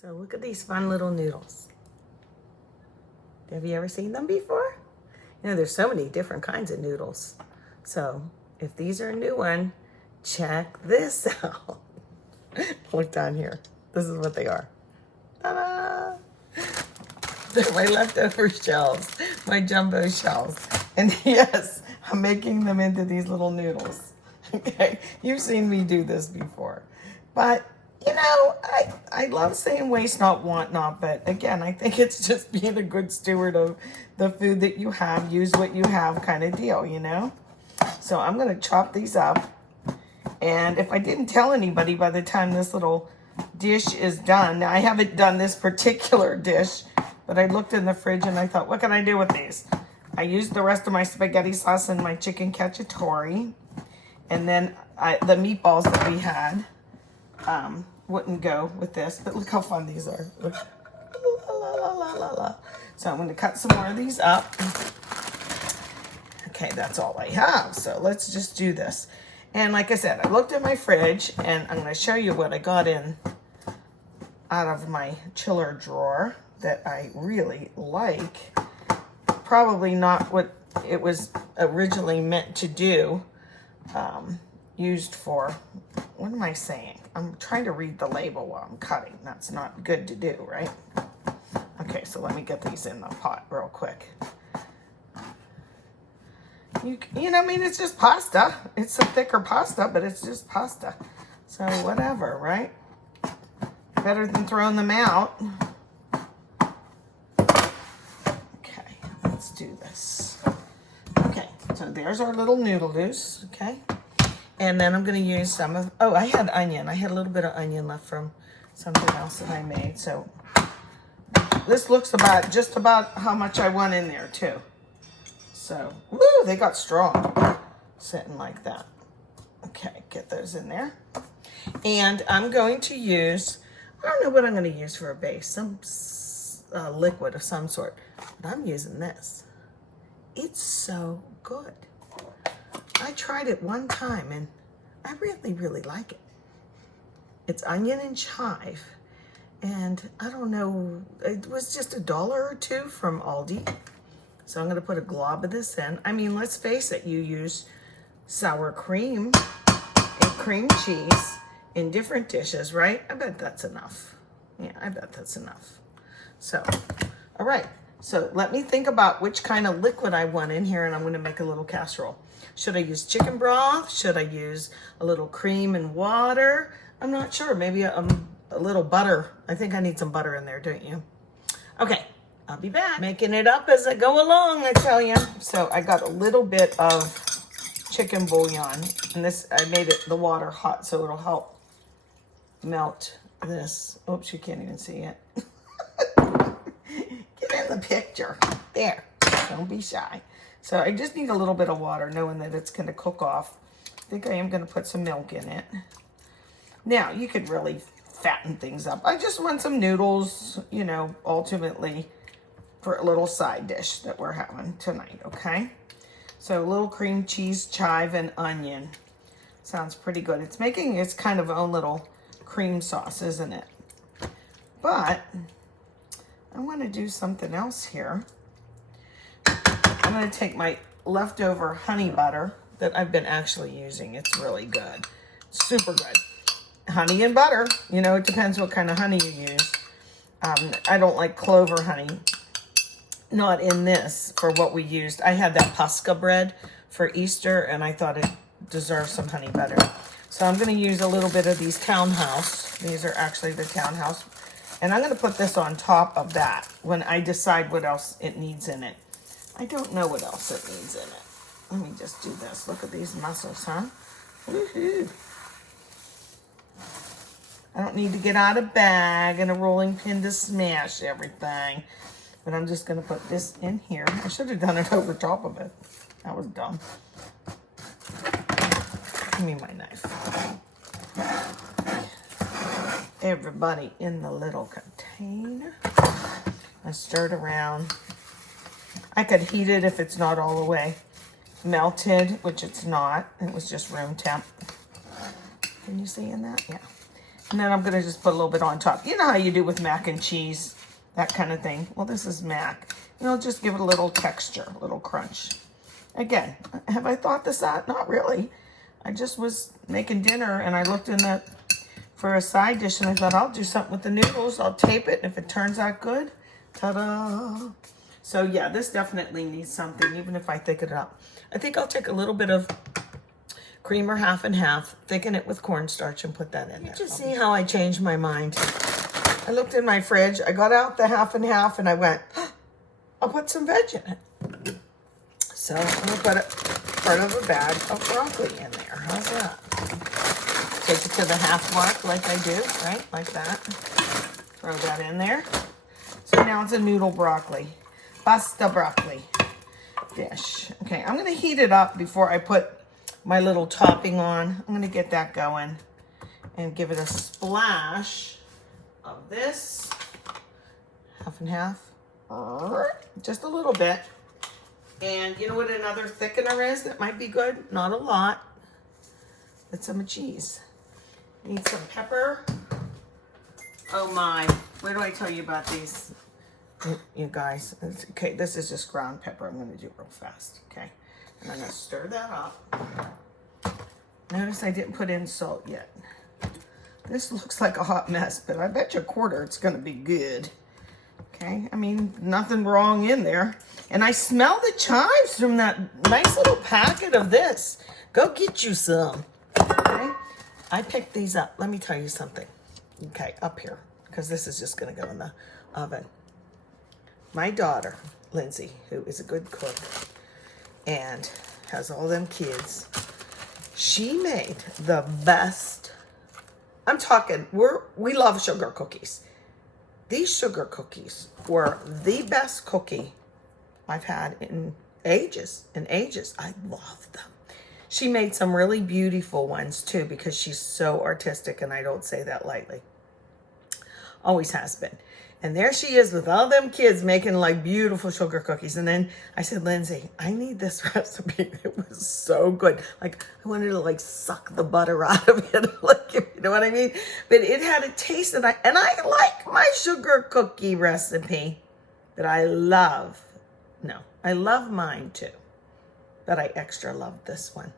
So look at these fun little noodles. Have you ever seen them before? You know, there's so many different kinds of noodles. So if these are a new one, check this out. Look down here. This is what they are. Ta-da! They're my leftover shells, my jumbo shells. And yes, I'm making them into these little noodles. Okay, you've seen me do this before. But, you know, I love saying waste not, want not. But again, I think it's just being a good steward of the food that you have. Use what you have kind of deal, you know? So I'm going to chop these up. And if I didn't tell anybody by the time this little dish is done, now I haven't done this particular dish, but I looked in the fridge and I thought, what can I do with these? I used the rest of my spaghetti sauce and my chicken cacciatore. And then the meatballs that we had wouldn't go with this. But look how fun these are. Look. La, la, la, la, la, la. So I'm going to cut some more of these up. Okay, that's all I have. So let's just do this. And like I said, I looked in my fridge, and I'm going to show you what I got in out of my chiller drawer that I really like. Probably not what it was originally meant to do, used for. What am I saying? I'm trying to read the label while I'm cutting. That's not good to do, right? Okay, so let me get these in the pot real quick. You know, I mean, it's just pasta. It's a thicker pasta, but it's just pasta. So whatever, right? Better than throwing them out. Okay, let's do this. Okay, so there's our little noodle-doos, okay? And then I'm going to use some of, oh, I had onion. I had a little bit of onion left from something else that I made. So this looks just about how much I want in there, too. So, woo, they got strong sitting like that. Okay, get those in there. And I'm going to use, I don't know what I'm going to use for a base, some liquid of some sort. But I'm using this. It's so good. I tried it one time and I really, really like it. It's onion and chive. And I don't know, it was just $1 or $2 from Aldi. So I'm going to put a glob of this in. I mean, let's face it, you use sour cream and cream cheese in different dishes, right? I bet that's enough. Yeah, I bet that's enough. So, all right. So let me think about which kind of liquid I want in here, and I'm going to make a little casserole. Should I use chicken broth? Should I use a little cream and water? I'm not sure. Maybe a little butter. I think I need some butter in there, don't you? Okay. I'll be back. Making it up as I go along, I tell you. So I got a little bit of chicken bouillon. And this, I made it the water hot so it'll help melt this. Oops, you can't even see it. Get in the picture. There. Don't be shy. So I just need a little bit of water, knowing that it's going to cook off. I think I am going to put some milk in it. Now, you could really fatten things up. I just want some noodles, you know, ultimately, for a little side dish that we're having tonight, okay? So a little cream cheese, chive, and onion. Sounds pretty good. It's making its kind of own little cream sauce, isn't it? But I want to do something else here. I'm going to take my leftover honey butter that I've been actually using. It's really good. Super good. Honey and butter. You know, it depends what kind of honey you use. I don't like clover honey. Not in this for what we used. I had that Pascha bread for Easter, and I thought it deserved some honey butter. So I'm going to use a little bit of these Townhouse. These are actually the Townhouse. And I'm going to put this on top of that when I decide what else it needs in it. I don't know what else it needs in it. Let me just do this. Look at these muscles, huh? Woohoo! I don't need to get out a bag and a rolling pin to smash everything. But I'm just going to put this in here. I should have done it over top of it. That was dumb. Give me my knife. Everybody in the little container. I stir it around. I could heat it if it's not all the way melted, which it's not. It was just room temp. Can you see in that? Yeah. And then I'm gonna just put a little bit on top. You know how you do with mac and cheese, that kind of thing. Well, this is mac. You know, just give it a little texture, a little crunch. Again, have I thought this out? Not really. I just was making dinner and I looked in that for a side dish and I thought, I'll do something with the noodles. I'll tape it, and if it turns out good, ta-da. So yeah, this definitely needs something, even if I thicken it up. I think I'll take a little bit of creamer, half and half, thicken it with cornstarch and put that in there. Just see how I changed my mind. I looked in my fridge, I got out the half and half and I went, I'll put some veg in it. So I'm gonna put part of a bag of broccoli in there. How's that? Take it to the half mark like I do, right? Like that. Throw that in there. So now it's a noodle broccoli. Pasta broccoli dish. Okay, I'm gonna heat it up before I put my little topping on. I'm gonna get that going and give it a splash of this. Half and half. Just a little bit. And you know what another thickener is that might be good? Not a lot. It's some cheese. Need some pepper. Oh my, where do I tell you about these? You guys, okay, this is just ground pepper. I'm gonna do real fast, okay? And I'm gonna stir that up. Notice I didn't put in salt yet. This looks like a hot mess, but I bet you a quarter it's gonna be good. Okay, I mean, nothing wrong in there. And I smell the chives from that nice little packet of this. Go get you some, okay? I picked these up. Let me tell you something. Okay, up here, because this is just gonna go in the oven. My daughter, Lindsay, who is a good cook and has all them kids, she made the best, I'm talking, we love sugar cookies. These sugar cookies were the best cookie I've had in ages, I love them. She made some really beautiful ones too, because she's so artistic, and I don't say that lightly. Always has been. And there she is with all them kids making like beautiful sugar cookies. And then I said, Lindsay, I need this recipe. It was so good. Like, I wanted to like suck the butter out of it. Like, you know what I mean? But it had a taste, and I like my sugar cookie recipe. But I love mine too. But I extra love this one.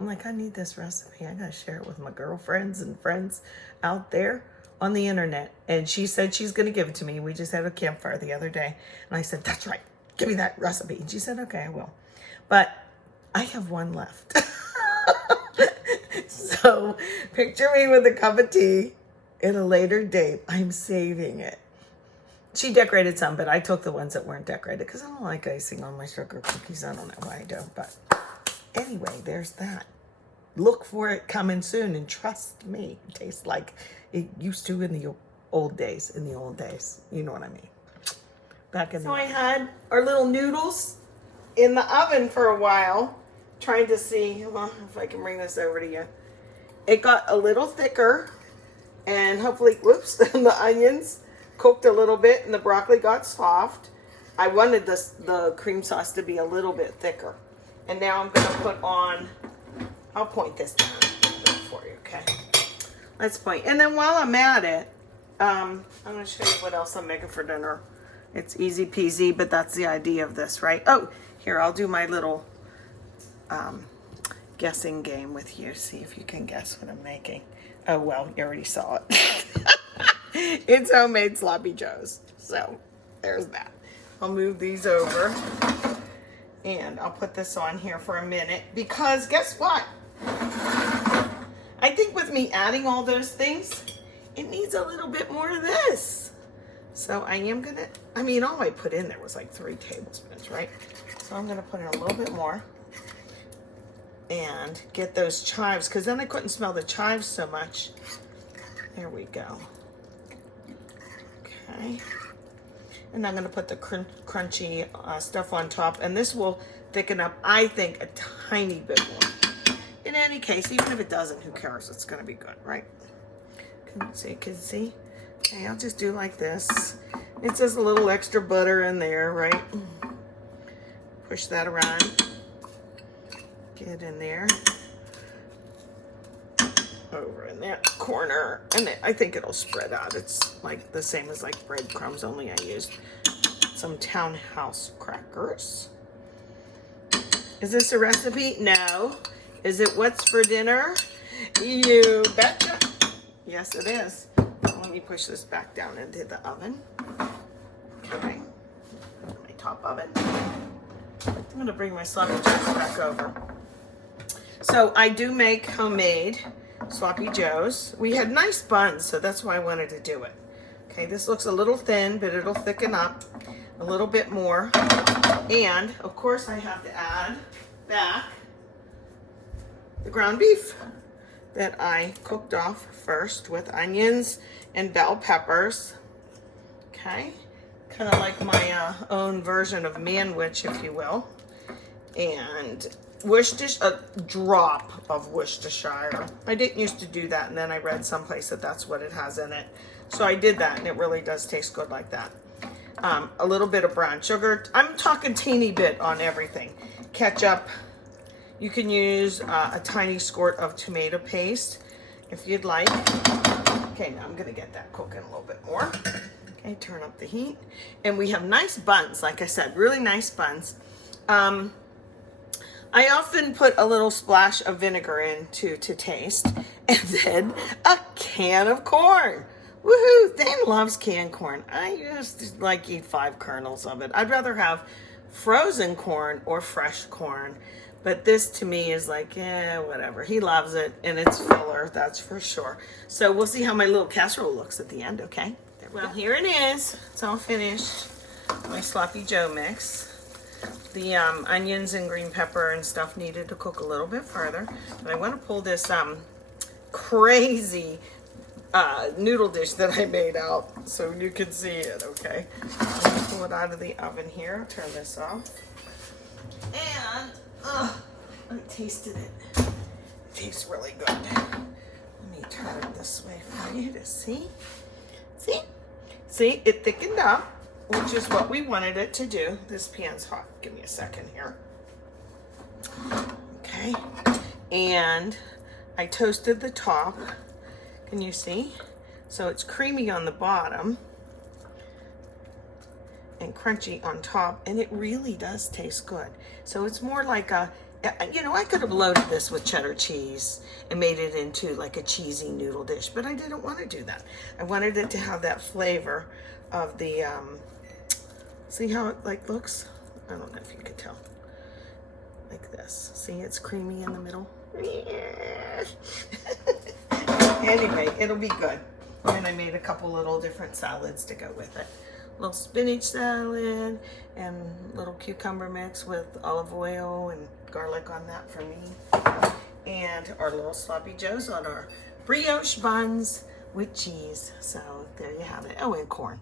I'm like, I need this recipe. I gotta share it with my girlfriends and friends out there on the internet. And she said she's gonna give it to me. We just had a campfire the other day. And I said, that's right, give me that recipe. And she said, okay, I will. But I have one left. So picture me with a cup of tea at a later date. I'm saving it. She decorated some, but I took the ones that weren't decorated because I don't like icing on my sugar cookies. I don't know why I don't, but anyway, there's that. Look for it coming soon, and trust me, it tastes like it used to in the old days. You know what I mean? Back in the I had our little noodles in the oven for a while, trying to see if I can bring this over to you. It got a little thicker, and hopefully, whoops, the onions cooked a little bit, and the broccoli got soft. I wanted the cream sauce to be a little bit thicker. And now I'm going to put on, I'll point this down for you, okay? Let's point. And then while I'm at it, I'm going to show you what else I'm making for dinner. It's easy peasy, but that's the idea of this, right? Oh, here, I'll do my little guessing game with you. See if you can guess what I'm making. Oh, well, you already saw it. It's homemade sloppy joes. So there's that. I'll move these over. And I'll put this on here for a minute, because guess what? I think with me adding all those things, it needs a little bit more of this. So I am gonna, all I put in there was like 3 tablespoons, right? So I'm gonna put in a little bit more and get those chives, because then I couldn't smell the chives so much. There we go. Okay. And I'm going to put the crunchy stuff on top. And this will thicken up, I think, a tiny bit more. In any case, even if it doesn't, who cares? It's going to be good, right? Can you see? Okay, I'll just do like this. It's just a little extra butter in there, right? Push that around. Get it in there. over in that corner, and I think it'll spread out. It's like the same as like breadcrumbs, only I used some Townhouse crackers. Is this a recipe? No. Is it what's for dinner? You betcha. Yes, it is. Let me push this back down into the oven. Okay. My top oven. I'm going to bring my sloppy joes back over. So I do make homemade sloppy joes. We had nice buns, so that's why I wanted to do it. Okay, this looks a little thin, but it'll thicken up a little bit more. And of course I have to add back the ground beef that I cooked off first with onions and bell peppers. Okay, kind of like my own version of Manwich, if you will. And Worcestershire, a drop of Worcestershire. I didn't used to do that, and then I read someplace that that's what it has in it. So I did that, and it really does taste good like that. A little bit of brown sugar. I'm talking teeny bit on everything. Ketchup. You can use a tiny squirt of tomato paste if you'd like. Okay, now I'm gonna get that cooking a little bit more. Okay, turn up the heat. And we have nice buns, like I said, really nice buns. I often put a little splash of vinegar in to taste, and then a can of corn. Woohoo! Dan loves canned corn. I just like eat 5 kernels of it. I'd rather have frozen corn or fresh corn, but this to me is like, yeah, whatever. He loves it, and it's filler, that's for sure. So we'll see how my little casserole looks at the end, okay? Well, here it is. It's all finished. My sloppy joe mix. The onions and green pepper and stuff needed to cook a little bit further. But I want to pull this crazy noodle dish that I made out so you can see it, okay? I'm going to pull it out of the oven here. Turn this off. And I tasted it. It tastes really good. Let me turn it this way for you to see. See? See, it thickened up, which is what we wanted it to do. This pan's hot. Give me a second here. Okay. And I toasted the top. Can you see? So it's creamy on the bottom and crunchy on top, and it really does taste good. So it's more like a, you know, I could have loaded this with cheddar cheese and made it into like a cheesy noodle dish, but I didn't want to do that. I wanted it to have that flavor of the, see how it like looks? I don't know if you could tell. Like this. See, it's creamy in the middle. Anyway, it'll be good. And I made a couple little different salads to go with it. Little spinach salad and little cucumber mix with olive oil and garlic on that for me. And our little sloppy joes on our brioche buns with cheese. So there you have it. Oh, and corn.